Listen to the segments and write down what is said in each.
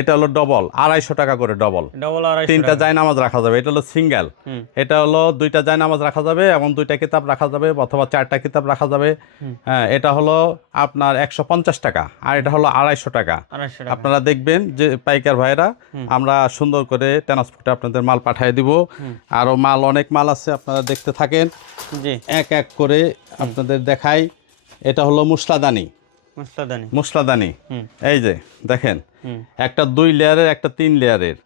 এটা হলো ডবল আড়াইশো টাকা করে ডবল তিনটা। জায় নামাজ রাখা যাবে এটা হলো সিঙ্গেল এটা হলো দুইটা জায় নামাজ রাখা যাবে এবং দুইটা কিতাব রাখা যাবে অথবা চারটা কিতাব রাখা যাবে। হ্যাঁ এটা হলো আপনার একশো পঞ্চাশ টাকা আর এটা হলো আড়াইশো টাকা। আপনারা দেখবেন যে পাইকার ভাইরা আমরা সুন্দর করে ট্রান্সপোর্টে আপনাদের মাল পাঠিয়ে দিব। আরও মাল অনেক মাল আছে আপনারা দেখতে থাকেন। এক এক করে আপনাদের দেখাই। এটা হলো মুসলাদানি। মুসলাদানি। এই যে দেখেন একটা দুই লেয়ারের একটা তিন লেয়ারের।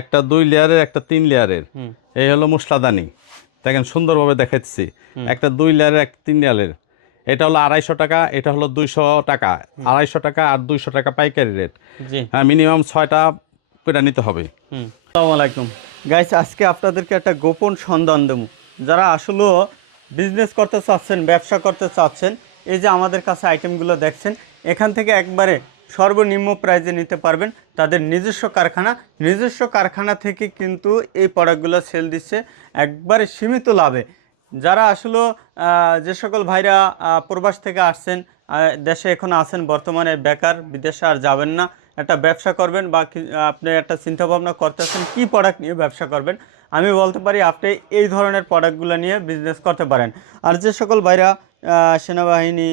একটা দুই লেয়ারের একটা তিন লেয়ারের। এই হলো মুসলাদানি। দেখেন সুন্দরভাবে দেখাচ্ছি। একটা দুই লেয়ারের একটা তিন লেয়ারের। এটা হলো আড়াইশো টাকা এটা হলো দুইশো টাকা। আড়াইশো টাকা আর দুইশো টাকা পাইকারি রেট। হ্যাঁ মিনিমাম ছয়টা পেটা নিতে হবে। হুম। আসসালামু আলাইকুম। গাইস আজকে আপনাদেরকে একটা গোপন সন্ধান দেবো। যারা আসলেও বিজনেস করতে চাচ্ছেন ব্যবসা করতে চাচ্ছেন এই যে আমাদের কাছে আইটেমগুলো দেখছেন, এখান থেকে একবারে সর্বনিম্ন প্রাইজে নিতে পারবেন তাদের নিজস্ব কারখানা। নিজস্ব কারখানা থেকে কিন্তু এই প্রোডাক্টগুলো সেল দিচ্ছে একবারে সীমিত লাভে। যারা আসলে যে সকল ভাইরা প্রবাস থেকে আসছেন দেশে এখন আছেন, বর্তমানে বেকার, বিদেশে আর যাবেন না, একটা ব্যবসা করবেন বা আপনি একটা চিন্তা ভাবনা করতেছেন, কি প্রোডাক্ট নিয়ে ব্যবসা করবেন? আমি বলতে পারি আপনি এই ধরনের প্রোডাক্টগুলো নিয়ে বিজনেস করতে পারেন। আর যে সকল ভাইরা সেনাবাহিনী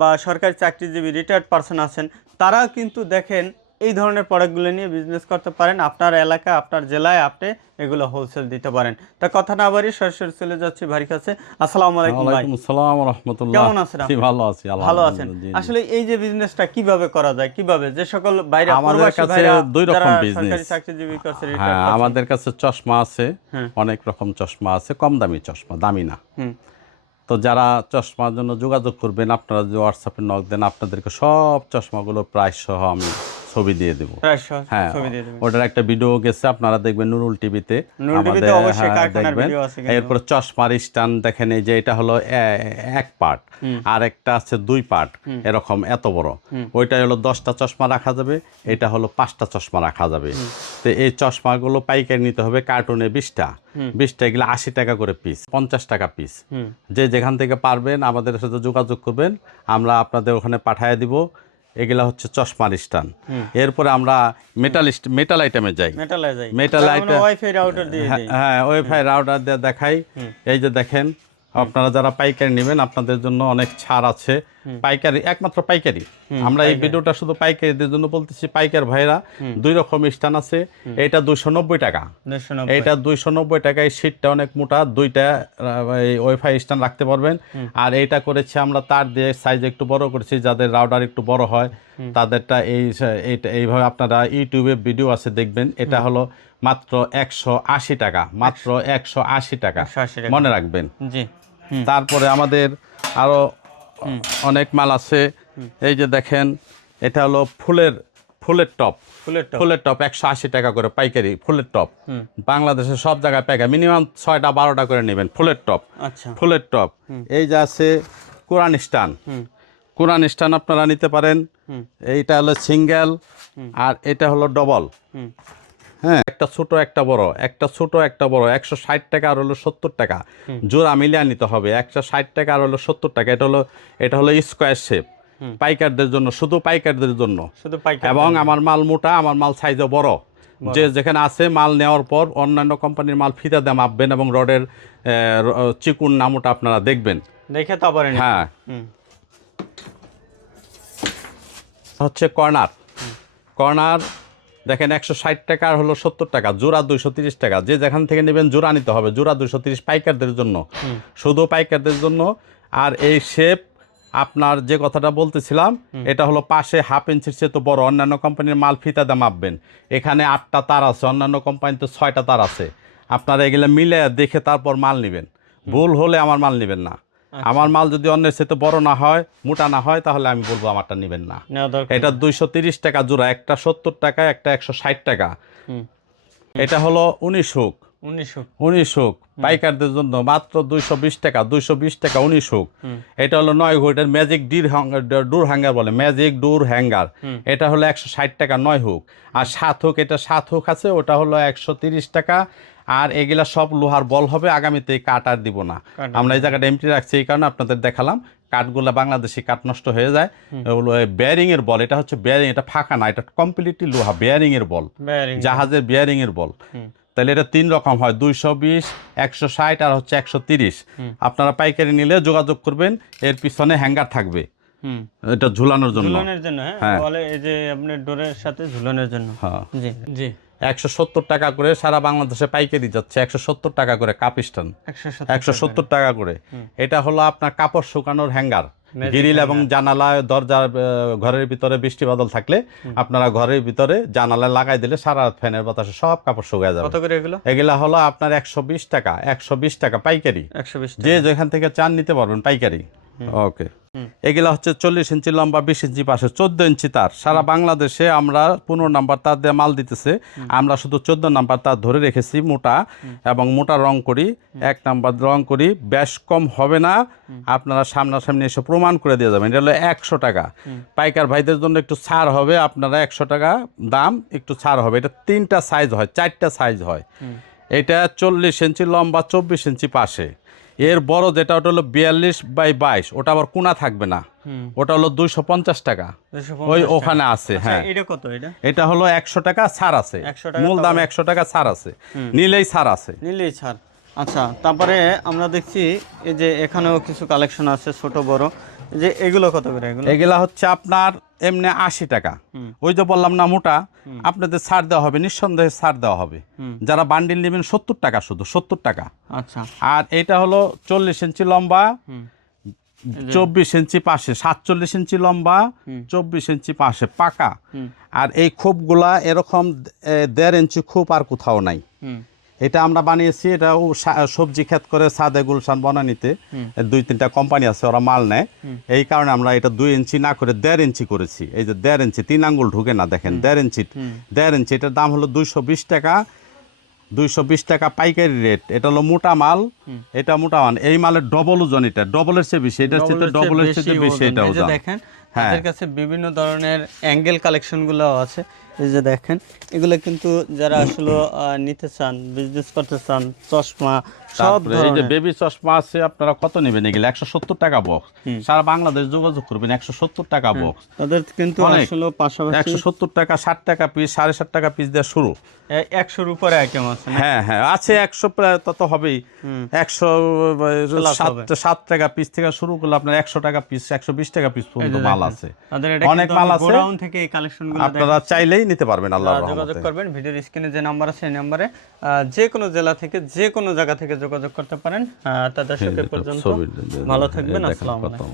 বা সরকারি চাকরিজীবী রিটায়ার্ড পারসন আছেন তারা কিন্তু দেখেন এই ধরনের প্রোডাক্টগুলো নিয়ে বিজনেস করতে পারেন। আপনার এলাকা আপনার জেলায় আপনি এগুলো হোলসেল দিতে পারেন। তা কথা না বাড়ি সরাসরি চলে যাচ্ছি ভাইয়ের কাছে। আসসালামু আলাইকুম ভাই। আসসালাম রহমতুল্লাহ কেমন আছেন আপনি? ভালো আছি ভালো আছেন। আসলে এই যে বিজনেসটা কীভাবে করা যায় কীভাবে? যে সকল বাইরে আমাদের কাছে দুই রকম। সরকারি চাকরিজীবী করছে হ্যাঁ আমাদের কাছে চশমা আছে হ্যাঁ। অনেক রকম চশমা আছে কম দামি চশমা দামি না। হুম। তো যারা চশমার জন্য যোগাযোগ করবেন, আপনারা যে হোয়াটসঅ্যাপে নক দেন, আপনাদেরকে সব চশমাগুলোর প্রাইস সহ আমি ছবি দিয়ে দেবো। হ্যাঁ ওটার একটা ভিডিও গেছে আপনারা দেখবেন নুরুল টিভিতে। আছে কিন্তু। এরপর চশমার স্ট্যান্ড দেখেন এই যে এটা হলো এক পার্ট আর একটা আছে দুই পার্ট এরকম এত বড়। ওইটা হলো দশটা চশমা রাখা যাবে এটা হলো পাঁচটা চশমা রাখা যাবে। তো এই চশমাগুলো পাইকারি নিতে হবে কার্টুনে বিশটা। বিশটা এগুলো আশি টাকা করে পিস পঞ্চাশ টাকা পিস যে যেখান থেকে পারবেন আমাদের সাথে যোগাযোগ করবেন আমরা আপনাদের ওখানে পাঠিয়ে দিব। এগুলা হচ্ছে চশমার স্টান এরপরে আমরা মেটাল মেটাল আইটেমে যাই। Metal Metal item- WiFi router দিয়ে হ্যাঁ, হ্যাঁ ওয়াইফাই রাউটার দিয়ে দেখাই। এই যে দেখেন আপনারা যারা পাইকারি নেবেন আপনাদের জন্য অনেক ছাড় আছে। পাইকারি একমাত্র পাইকারি। আমরা এই ভিডিওটা শুধু পাইকারিদের জন্য বলতেছি পাইকার ভাইরা দুই রকম স্থান আছে এটা দুশো নব্বই টাকা। এইটা দুইশো নব্বই টাকায় সিটটা অনেক মোটা দুইটা ওয়াইফাই স্ট্যান্ড রাখতে পারবেন। আর এইটা করেছি আমরা তার দিয়ে সাইজ একটু বড় করেছি যাদের রাউটার একটু বড় হয় তাদেরটা এই এইটা এইভাবে আপনারা ইউটিউবে ভিডিও আছে দেখবেন। এটা হলো মাত্র একশো আশি টাকা মাত্র একশো আশি টাকা। মনে রাখবেন। জি। তারপরে আমাদের আরও অনেক মাল আছে। এই যে দেখেন এটা হলো ফুলের ফুলের টপ। ফুলের টপ। ফুলের টপ একশো আশি টাকা করে পাইকারি ফুলের টপ। হুম। বাংলাদেশের সব জায়গায় পাইকারি মিনিমাম ছয়টা বারোটা করে নেবেন ফুলের টপ। আচ্ছা। ফুলের টপ। এই যে আছে কোরআন স্টান কোরআন স্টান আপনারা নিতে পারেন। এইটা হলো সিঙ্গেল আর এটা হলো ডবল। হ্যাঁ। একটা ছোট একটা বড়। একটা ছোট একটা বড়। একশো ষাট টাকা আর হলো সত্তর টাকা। জোড়া মিলিয়ে নিতে হবে। একশো ষাট টাকা আর হলো সত্তর টাকা। এটা হলো এটা হলো স্কোয়ার শেপ পাইকারদের জন্য শুধু পাইকারদের জন্য। শুধু পাইকারি এবং আমার মাল মোটা আমার মাল সাইজে বড়। যে যেখানে আছে মাল নেওয়ার পর অন্যান্য কোম্পানির মাল ফিতা দিয়ে মাপবেন এবং রডের চিকুন নামটা আপনারা দেখবেন। দেখে তারপরে নিন। হ্যাঁ। হচ্ছে কর্নার। কর্নার দেখেন একশো ষাট টাকা আর হলো সত্তর টাকা জোড়া দুইশো তিরিশ টাকা। যে যেখান থেকে নেবেন জোড়া নিতে হবে জোড়া দুইশো তিরিশ পাইকারদের জন্য। শুধু পাইকারদের জন্য। আর এই শেপ আপনার যে কথাটা বলতেছিলাম এটা হলো পাশে হাফ ইঞ্চির চেয়ে তো বড়। অন্যান্য কোম্পানির মাল ফিতা দাম মাপবেন। এখানে আটটা তার আছে অন্যান্য কোম্পানিতে ছয়টা তার আছে। আপনারা এগুলো মিলে দেখে তারপর মাল নেবেন। ভুল হলে আমার মাল নেবেন না। আমার মাল যদি অন্যের সাথে বড় না হয় মোটা না হয় তাহলে আমি বলব আমারটা নেবেন না। এটা দুইশো তিরিশ টাকা জোড়া একটা সত্তর টাকা একটা একশো ষাট টাকা। এটা হলো উনিশ হুক। উনিশশো উনিশ হুক। পাইকারদের জন্য মাত্র দুইশো বিশ টাকা দুইশো বিশ টাকা উনিশ হুক। এটা হলো নয় হুক এটা ম্যাজিক ডির ডুর হ্যাঙ্গার বলে ম্যাজিক ডুর হ্যাঙ্গার। এটা হলো একশো ষাট টাকা নয় হুক। আর সাত হুক এটা সাত হুক আছে ওটা হলো একশো তিরিশ টাকা। আর এগুলা সব লোহার বল হবে আগামীতে কাট আর দিব না। আমরা এই জায়গাটা এমটি রাখছি এই কারণে আপনাদের দেখালাম কাঠগুলো বাংলাদেশি কাঠ নষ্ট হয়ে যায়। বেয়ারিং এর বল এটা হচ্ছে বেয়ারিং এটা ফাঁকা না এটা কমপ্লিটলি লোহা বেয়ারিং এর বল। জাহাজের বিয়ারিং এর বল। তাহলে এটা তিন রকম হয় দুইশো বিশ একশো ষাট আর হচ্ছে একশো তিরিশ। আপনারা পাইকারি নিলে যোগাযোগ করবেন এর পিছনে হ্যাঙ্গার থাকবে। এটা ঝুলানোর জন্য। ঝুলনের জন্য হ্যাঁ হ্যাঁ। বলে এই যে আপনার ডোরের সাথে ঝুলানোর জন্য। হ্যাঁ। জি জি। একশো সত্তর টাকা করে সারা বাংলাদেশে পাইকারি যাচ্ছে একশো সত্তর টাকা করে কাপিস্টান একশো সত্তর টাকা করে। এটা হলো আপনার কাপড় শুকানোর হ্যাঙ্গার। গ্রিল এবং জানালা দরজার ঘরের ভিতরে বৃষ্টি বাদল থাকলে আপনারা ঘরের ভিতরে জানালা লাগাই দিলে সারা ফ্যানের বাতাসে সব কাপড় শুকায় যাবে। কত করে এগুলো? এগুলা হলো আপনার একশো বিশ টাকা একশো বিশ টাকা পাইকারি। যে যেখান থেকে চান নিতে পারবেন পাইকারি। ওকে এগুলা হচ্ছে চল্লিশ ইঞ্চি লম্বা বিশ ইঞ্চি পাশে চোদ্দ ইঞ্চি তার। সারা বাংলাদেশে আমরা পনেরো নাম্বার তার দিয়ে মাল দিতেছে। আমরা শুধু চোদ্দ নাম্বার তার ধরে রেখেছি মোটা এবং মোটা রং করি। এক নাম্বার রং করি বেশ কম হবে না। আপনারা সামনাসামনি এসে প্রমাণ করে দিয়ে যাবেন। এটা হলো একশো টাকা। পাইকার ভাইদের জন্য একটু ছাড় হবে আপনারা একশো টাকা দাম একটু ছাড় হবে। এটা তিনটা সাইজ হয় চারটা সাইজ হয়। এটা চল্লিশ ইঞ্চি লম্বা চব্বিশ ইঞ্চি পাশে। এর বড় যেটা ওটা হলো বিয়াল্লিশ বাই বাইশ ওটা আবার কোনা থাকবে না। ওটা হলো দুইশো পঞ্চাশ টাকা। ওই ওখানে আছে হ্যাঁ। এটা হলো একশো টাকা ছাড় আছে। মূল দাম একশো টাকা ছাড় আছে। নিলেই ছাড় আছে। নিলেই ছাড়। আচ্ছা তারপরে আমরা দেখছি এই যে এখানেও কিছু কালেকশন আছে ছোট বড়। যে এগুলো কত করে এগুলো? এগুলা হচ্ছে আপনার এমনি আশি টাকা। ওই যে বললাম না মোটা। আপনাদের ছাড় দেওয়া হবে নিঃসন্দেহে ছাড় দেওয়া হবে। যারা বান্ডিল নেবেন সত্তর টাকা শুধু সত্তর টাকা। আচ্ছা। আর এটা হলো চল্লিশ ইঞ্চি লম্বা চব্বিশ ইঞ্চি পাশে সাতচল্লিশ ইঞ্চি লম্বা চব্বিশ ইঞ্চি পাশে পাকা। আর এই খোপগুলা এরকম দেড় ইঞ্চি খোপ আর কোথাও নাই। এটা আমরা বানিয়েছি এটা ও সবজি ক্ষেত করে সাদে গুলশান বনানিতে। দুই তিনটা কোম্পানি আছে ওরা মাল নেয়। এই কারণে আমরা এটা দুই ইঞ্চি না করে দেড় ইঞ্চি করেছি। এই যে দেড় ইঞ্চি তিন আঙ্গুল ঢুকে না দেখেন দেড় ইঞ্চি। দেড় ইঞ্চি এটার দাম হলো দুইশো বিশ টাকা। দুইশো বিশ টাকা পাইকারি রেট। এটা হলো মোটা মাল। এটা মোটা মাল। এই মালের ডবল ওজন এটা। ডবলের চেয়ে বেশি। এটার চেয়ে ডবলের চেয়ে বেশি এটা ওজন। দেখেন হ্যাঁ। তাদের কাছে বিভিন্ন ধরনের অ্যাঙ্গেল কালেকশনগুলো আছে। এই যে দেখেন এগুলো কিন্তু যারা আসলে নিতে চান বিজনেস করতে চান চশমা সব এই যে বেবি চশমা আছে আপনারা কত নেবেন? এগুলো একশো সত্তর টাকা বক্স সারা বাংলাদেশ যোগাযোগ করবেন একশো সত্তর টাকা বক্স তাদের কিন্তু আসলে পাশাপাশি একশো সত্তর টাকা ষাট টাকা পিস সাড়ে ষাট টাকা পিস দেওয়া শুরু। একশোর উপরে আইটেম আছে হ্যাঁ হ্যাঁ আছে একশো প্রায় তত হবেই। একশো সাত টাকা পিস থেকে শুরু করলে আপনার একশো টাকা পিস একশো বিশ টাকা পিস পর্যন্ত মাল আছে। অনেক মাল আছে। আপনারা চাইলেই নিতে পারবেন আল্লাহ যোগাযোগ করবেন ভিডিওর স্ক্রিনে যে নাম্বার আছে সেই নাম্বারে আহ, যে কোনো জেলা থেকে যে কোনো জায়গা থেকে যোগাযোগ করতে পারেন। আহ, তাদের সাথে পর্যন্ত ভালো থাকবেন আসসালামু আলাইকুম।